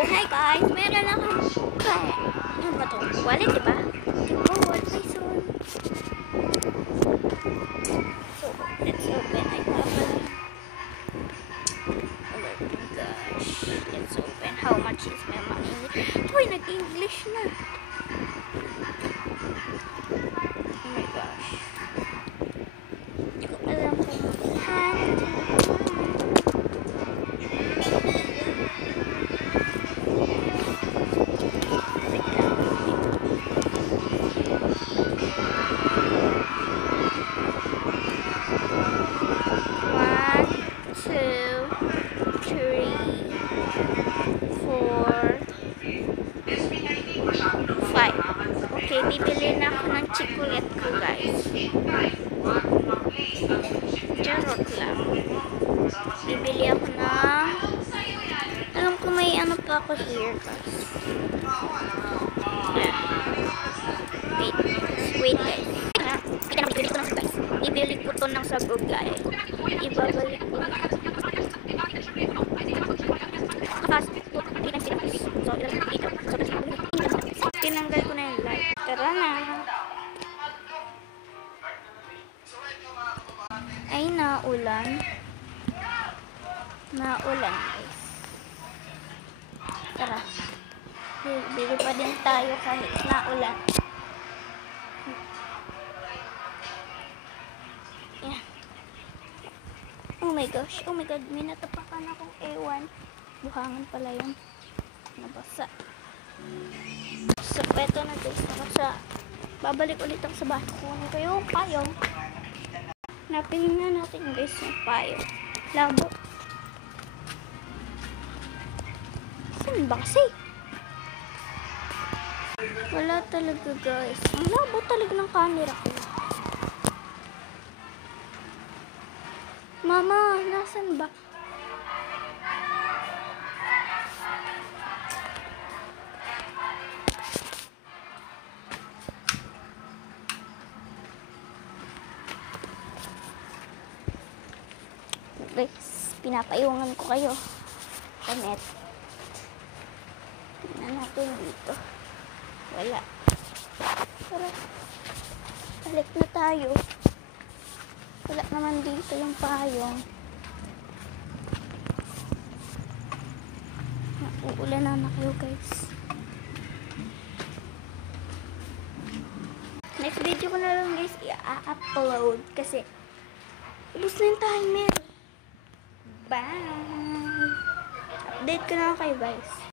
Hi guys! Meron akong ano ba ito? Wallet, diba? Oh, what my son? So, let's open. I have a... Oh my gosh. Let's open. How much is my money? Uy, nag-English na. Oh my gosh. Hindi ko alam kung okay, bibili na ako ng chocolate ko, guys. Charot lang. Bibili ako ng... Alam ko may ano pa ako here, guys. Wait, guys. Bibili ko ng guys. Bibili ko to ng sabog, guys. Ibabalik ko na. Tinanggal ko na yung light. Tara na. Ay, naulan. Naulan, guys. Tara. Bili pa din tayo kahit naulan. Yan. Oh my gosh. Oh my god. May natapakan akong ewan. Buhangan pala yun. Nabasa. So, eto na guys. Babalik ulit ako sa bahay. Kunin ko yung payong. Napin nga natin guys yung payong. Labo. Saan ba kasi? Wala talaga guys. Ang labo talaga ng camera ko. Mama, nasan ba? Guys, pinapaiwangan ko kayo sa net. Tingnan natin dito. Wala. Tara. Balik na tayo. Wala naman dito yung payong. Uulan na kayo guys. Next video ko na lang guys i-upload kasi ubos na yung timer. Bye! Update ko na kayo guys.